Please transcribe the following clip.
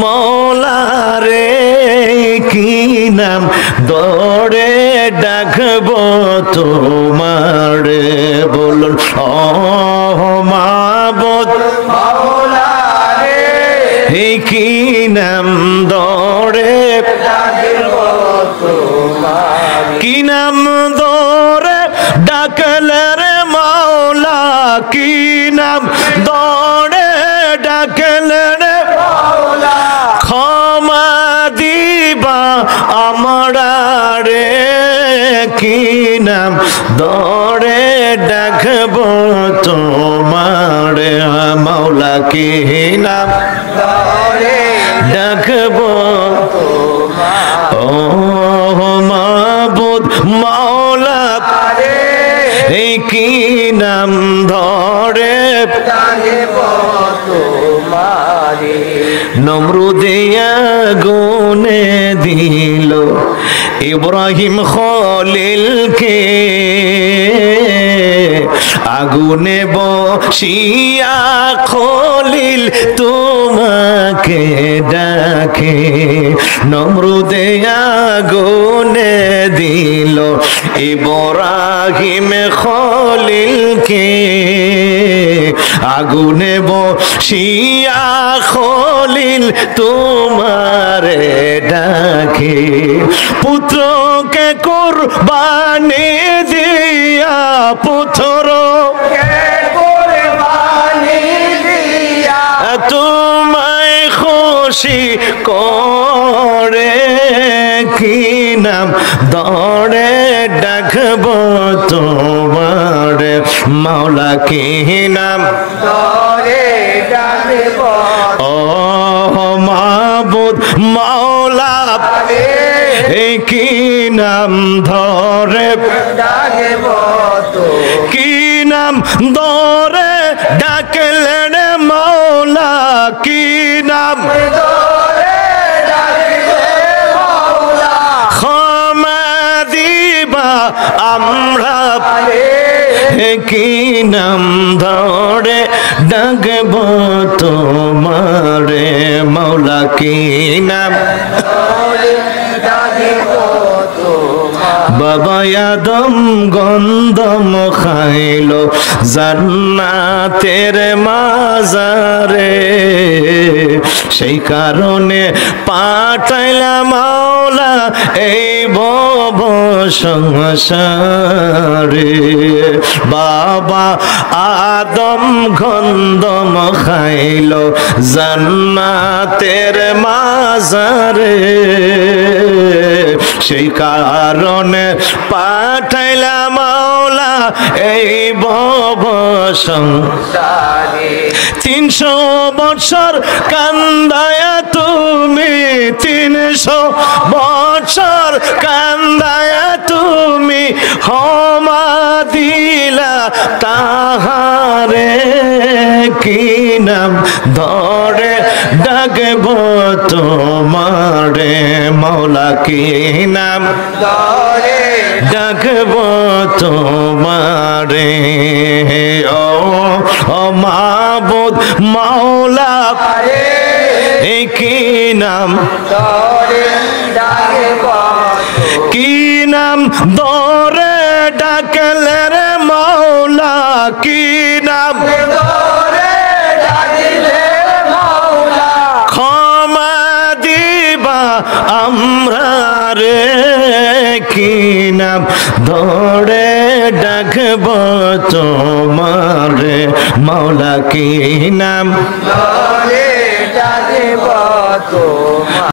মৌলা রে কি নাম ধরে ডাকবো তোমার বলুন ও মাবুদ মৌলা রে কি নাম ধরে ডাকবো তোমার কি নাম ধরে ডাকলে রে মৌলা কি নাম ধরে ডাকলে রে মৌলা ক্ষমা দিবা আমরা রে কি নাম ধরে ডাকবো তোমার মৌলা কি নাম ধরে ডাকবো ও মাবুদ মৌলা রে কি নাম ধরে ডাকবো তোমারে নমরুদে আগুনে দিল ইব্রাহিম খলিলকে আগুনে বসিয়া খলিল তোমাকে ডাকে নমরুদে আগুনে দিল ইব্রাহিম খলিলকে আগুনে বসিয়া খলিল তোমারে ডাকে পুত্রকে কুরবানি দিয়া পুত্র কুরবানি দিয়া তোমায় খুশি করে কি নাম ধরে ডাকবো তোমার মাওলা কি নাম ধরে ডাকবো ও মাবুদ মাওলা কি নাম ধরে ডাকবো তো কি নাম ধরে ডাকলেন মাওলা কি নাম ধরে ডাকবো মৌলা ক্ষমা দিবা আমরা কি নাম ধরে ডাকবো তোমারে মাওলা কি নাম ডাকবো তোমার বাবা আদম গন্ধম খাইলো জান্নাতের মাজারে সেই কারণে পাঠাইলাম মাওলা এই ভব সংসারে বাবা আদম গন্ধম খাইলো জান্নাতের মাজারে সেই কারণে পাঠাইলাম মাওলা এই ভব সংসারে 300 বছর কান্দায়া তুমি 300 বছর কান্দায়া তুমি ক্ষমা দিলা তাহারে কি নাম ধরে ডাকবো তোমারে মাওলা কি নাম ধরে ডাকবো তোমারে ও মাবুদ মাওলা কি নাম ধরে ডাকবো কি নাম ধরে ডাকলে রে মাওলা কি নাম ধরে ডাকলে মৌলা ক্ষমা দিবা আমরা রে কি নাম ধরে ডাকবো তোমারে মাওলা কি নাম ধরে ডাকবো তোমার